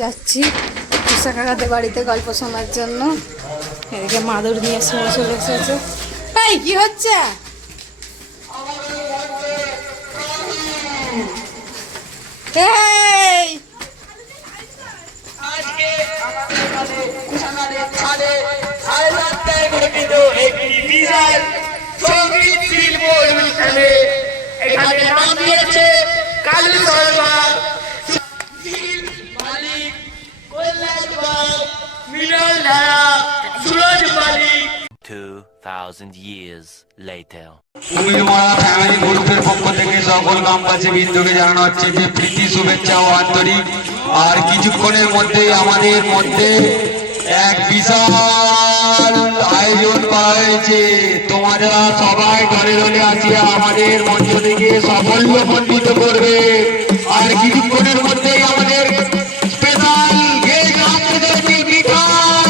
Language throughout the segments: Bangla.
যাচ্ছি তুষা কাকাদের বাড়িতে গল্প শোনার জন্য। এদিকে মাদুর নিয়ে চলে এসেছে। এই কি হচ্ছে? এই Kalu Sharma, 2000 years later. Kumirmara family গ্রুপের পক্ষ থেকে সকল গ্রামবাসী বৃন্দকে জানানো হচ্ছে যে প্রীতি শুভেচ্ছা ও আন্তরিক। আর কিছুক্ষণের মধ্যেই আমাদের মধ্যে এক বিশাল আয়োজন করা হয়েছে। তোমরা সবাই ঘরে ঘরে আসিয়া আমাদের মঞ্চ থেকে সাফল্য মণ্ডিত করবে। আর কিছুক্ষণের মধ্যেই আমাদের স্পেশাল গেস্ট আন্তর্জাতিক বিধান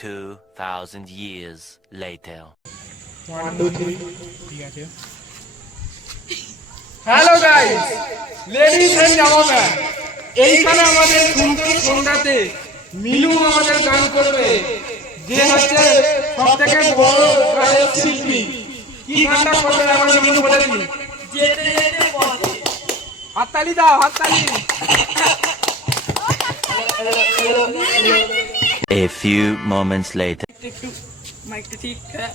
2000 years later. Hello guys, ladies and gentleman, এইখানে আমাদের সুন্দর সন্ধ্যাতে মিনু আমাদের গান করবে, যে হচ্ছে সবথেকে বড় গায়ক শিল্পী। কি গানটা করবে আমাদের মিনু বলে দিন। যেতে যেতে পথে। হাততালি দাও, হাততালি। A few moments later. একটু মাইকটা ঠিক হ্যাঁ।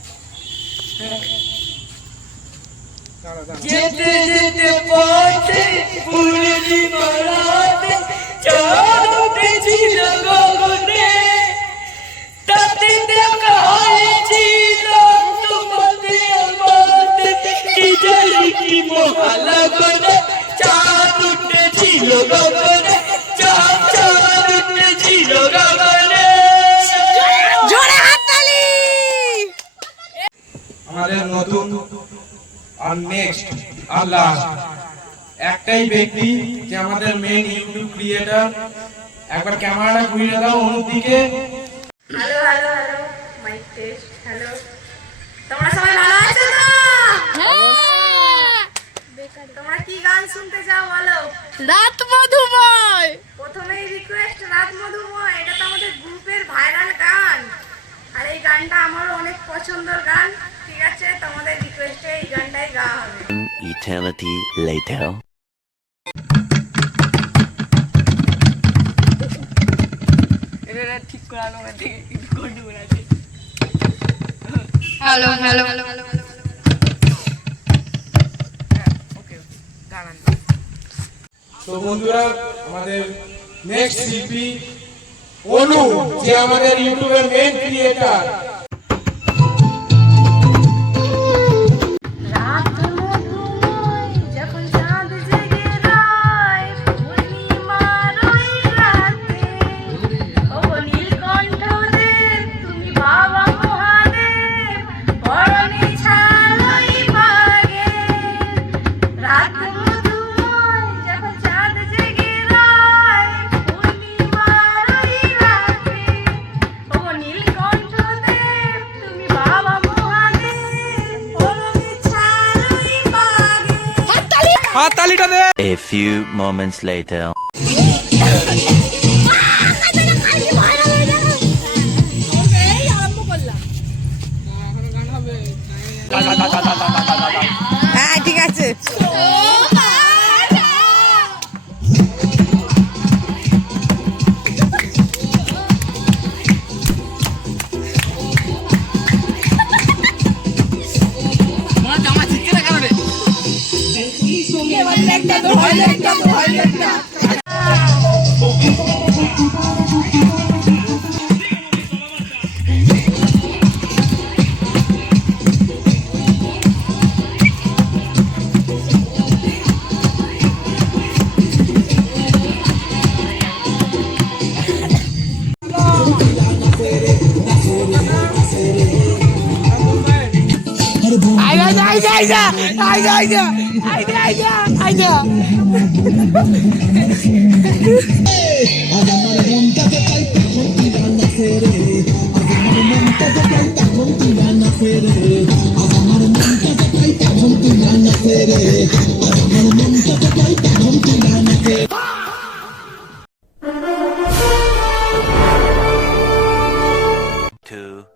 যেতে যেতে পথে পূর্ণিমা রাতে চাঁদ উঠেছিল গগনে, তাতে দেখা হয়েছিল তোমাকে আমাতে, কি জানি কি মহালগনে, চাঁদ উঠেছিল গগনে, চাঁদ উঠেছিল গগনে। জোরে হাততালি। আমাদের নতুন আর নেক্সট আর লাস্ট একটাই ব্যক্তি, যে আমাদের মেন ইউটিউব ক্রিয়েটর। একবার ক্যামেরাটা ঘুরিয়ে দাও অনুদিকে। Hello hello hello, mike test. Hello, তোমরা সবাই ভালো আছো তো? হ্যাঁ। তোমরা কি গান শুনতে চাও বলো? রাত মধুময়। প্রথমেই রিকোয়েস্ট রাত মধুময়, এটা তো আমাদের গ্রুপের ভাইরাল গান, আর এই গানটা আমারও অনেক পছন্দের গান। ঠিক আছে, তোমাদের রিকোয়েস্টে এই গানটাই গাওয়া হবে। Eternity later. এটা ঠিক করানো আছে, কোড বানাতে। হ্যালো হ্যালো ওকে, গান। তো বন্ধুরা, আমাদের নেক্সট শিল্পী অনু, যে আমাদের ইউটিউবের মেন ক্রিয়েটর। রাত মধুময় যখন চাঁদ জেগে রয়, পূর্ণিমার ওই রাতে, ও নীলকণ্ঠদেব তুমি বাবা মহাদেব, পরনে ছাড়ই বাগে। রাত মধুময় যখন চাঁদ জেগে রয়, পূর্ণিমার ওই রাতে, ও নীলকণ্ঠদেব তুমি বাবা মহাদেব, পরনে ছাড়ই বাগে। হাততালিটা দে। A few moments later. হ্যাঁ ঠিক আছে।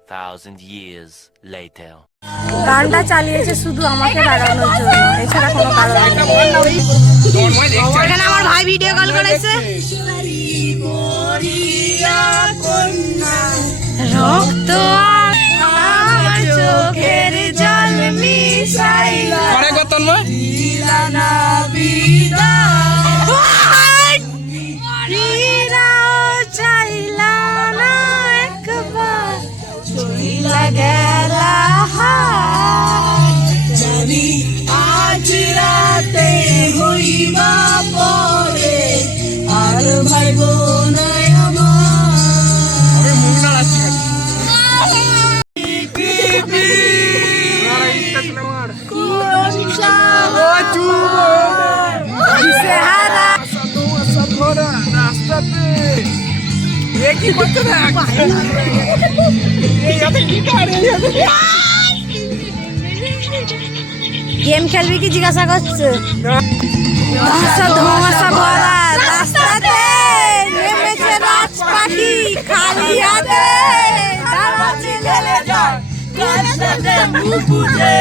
2,000 years later. গানটা চালিয়েছে শুধু আমাকে রাগানোর জন্য, এছাড়া কোনো কারণ নেই। এখানে আমার ভাই ভিডিও কল করেছে। রক্ত আমার চোখের জল মিশাইলা পরে কত তন্ময় দিলানা বিদায় ফিরাও চাইলা না একবার চইলা গেলা জানি আজ রাতে হইবা পরে আর ভাইব না আমি মুখ নাড়াচ্ছি গেম খেলবি কি জিজ্ঞাসা করছে? ধোঁয়াশা ভরা রাস্তাতে নেমেছে রাজ পাখি খালি হাতে দাঁড়াচ্ছে ছেলে যা মুখ বুঝে